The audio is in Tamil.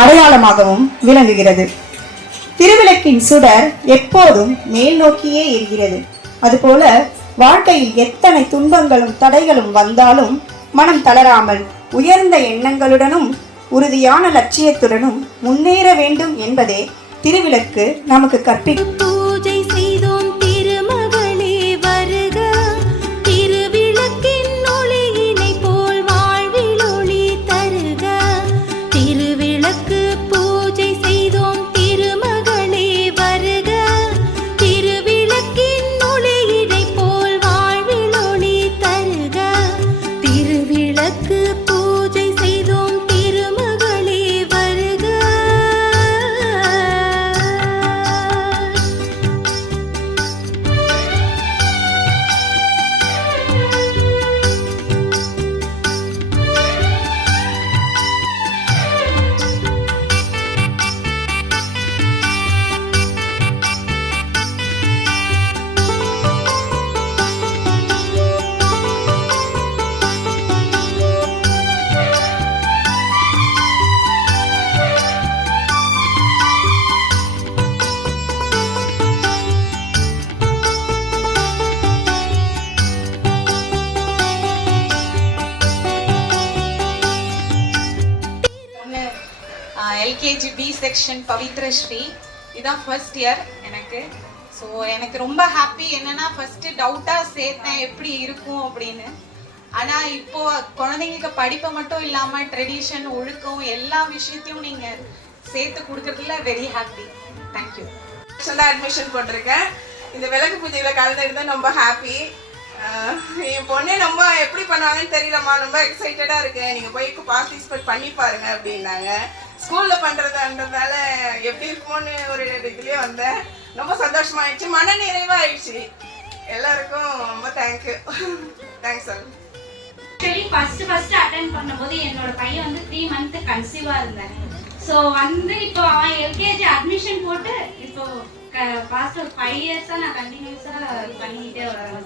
அடையாளமாகவும் விளங்குகிறது. திருவிளக்கின் சுடர் எப்போதும் மேல் நோக்கியே எரிகிறது. அதுபோல வாழ்க்கையில் எத்தனை துன்பங்களும் தடைகளும் வந்தாலும் மனம் தளராமல் உயர்ந்த எண்ணங்களுடனும் உறுதியான லட்சியத்துடனும் முன்னேற வேண்டும் என்பதே திருவிளக்கு நமக்கு கற்பிக்கும். பூஜை செய்தோம் திருமகளே வருக, திருவிளக்கின் ஒளியினை போல் வாழ்வில் ஒளி தருக. திருவிளக்கு பூஜை செய்தோம் திருமகளே வருக, திருவிளக்கின் ஒளியினை போல் வாழ்வில் ஒளி தருக. திருவிளக்கு பூஜை செய்தோம் திருமகளே வருக. எல்கேஜி பி செக்ஷன் பவித்ர ஸ்ரீ. இதான் ஃபர்ஸ்ட் இயர் எனக்கு. ஸோ எனக்கு ரொம்ப ஹாப்பி. என்னன்னா ஃபர்ஸ்ட் டவுட்டாக சேர்த்தேன் எப்படி இருக்கும் அப்படின்னு. ஆனால் இப்போ குழந்தைங்களுக்கு படிப்பை மட்டும் இல்லாமல் ட்ரெடிஷன் ஒழுக்கம் எல்லா விஷயத்தையும் நீங்கள் சேர்த்து கொடுக்கறதுல வெரி ஹாப்பி. தேங்க்யூ. அட்மிஷன் போட்டிருக்கேன். இந்த விளக்கு பூஜையில் கலந்துட்டு ரொம்ப ஹாப்பி. என் பொண்ணு ரொம்ப எப்படி பண்ணுவாங்கன்னு தெரியலம்மா, ரொம்ப எக்ஸைட்டடாக இருக்கேன், நீங்கள் போய் பார்ட்டிசிபேட் பண்ணி பாருங்க அப்படின்னாங்க. ஸ்கூலில் பண்ணுறதுன்றதால எப்படி இருக்குமோன்னு ஒரு இதுலேயே வந்தேன். ரொம்ப சந்தோஷமாயிடுச்சு, மன நிறைவாயிடுச்சு. எல்லாருக்கும் ரொம்ப thank you. Thanks sir. Actually first attend பண்ணும்போது என்னோட பையன் வந்து 3 மந்த் கன்சீவாக இருந்தேன். ஸோ வந்து இப்போ அவன் எல்கேஜி அட்மிஷன் போட்டு இப்போ பாஸ்ட் ஒரு 5 இயர்ஸாக நான் கண்டினியூஸாக பண்ணிக்கிட்டே வரேன்.